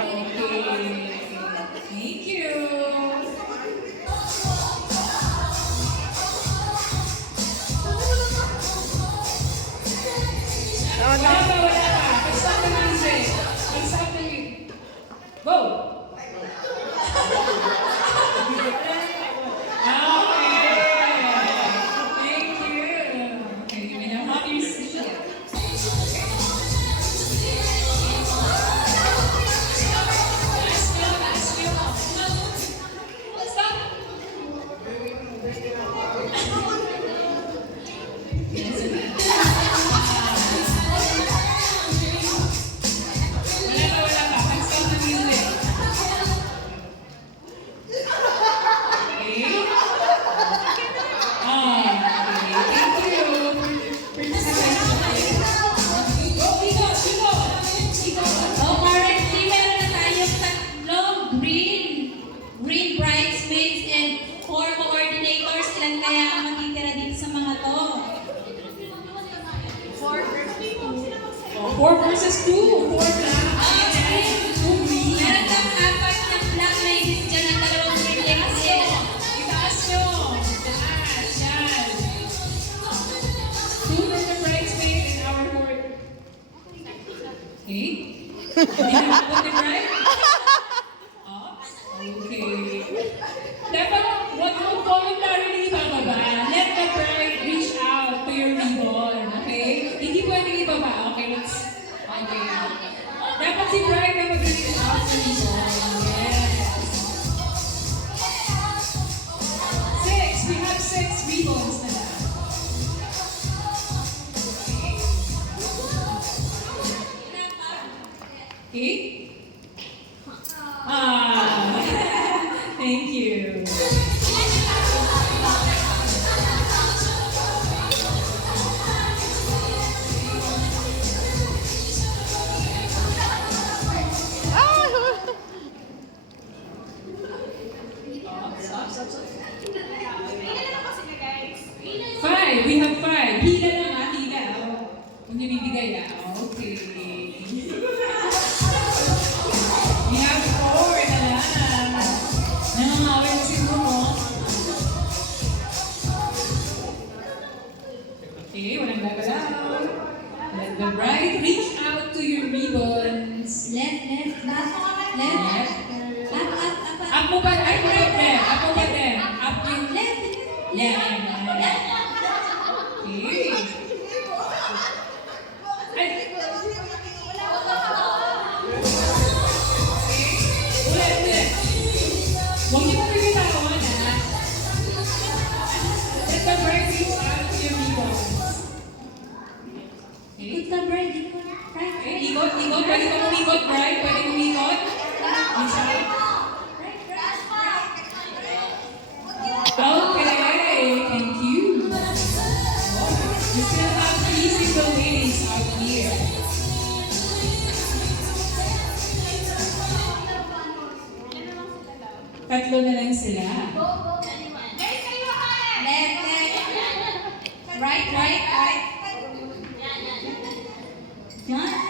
Thank you. Wala pa, wala pa. Pag-stop the music. Pag-stop the music. Go! Four versus two. Four black. Two green. Meron kang apat na black ladies dyan at dalawang green ladies. Itaas nyo. Itaas. Yan. Two from the bridesmaid in our court. Okay. Hindi na put it right? Okay. Dapat, what would voluntarily bababa? Let the bride reach out to your ribbon. Okay? Hindi pwedeng ibaba. Okay, let's... Okay. Dapat si bride na mag-reach out sa ribbon. Yes. 6. We have 6 ribbons na lang. Okay? Thank you. Five. We have 5. Hila lang hila. Kung nabibigay Okay. We have 4 na lang. Nangangawin mo siguro mo. Okay, walang gagalaw. Let the bride reach out to your ribbons. Left. Left. Up. Up mo ba? Ay, left there. Up mo ba there? Up yung Left. left. Okay. Ay. Ulit. Huwag niyo po bitawan, ha? Let the bride reach out to your ribbons. Okay. Put the bird in right. Okay, ikot. Pwede kang umikot, bride. Pwede kang umikot. Reach out. Okay, thank you. We still have 3 single ladies out here. Tatlo na lang sila. Left. Right. Yan.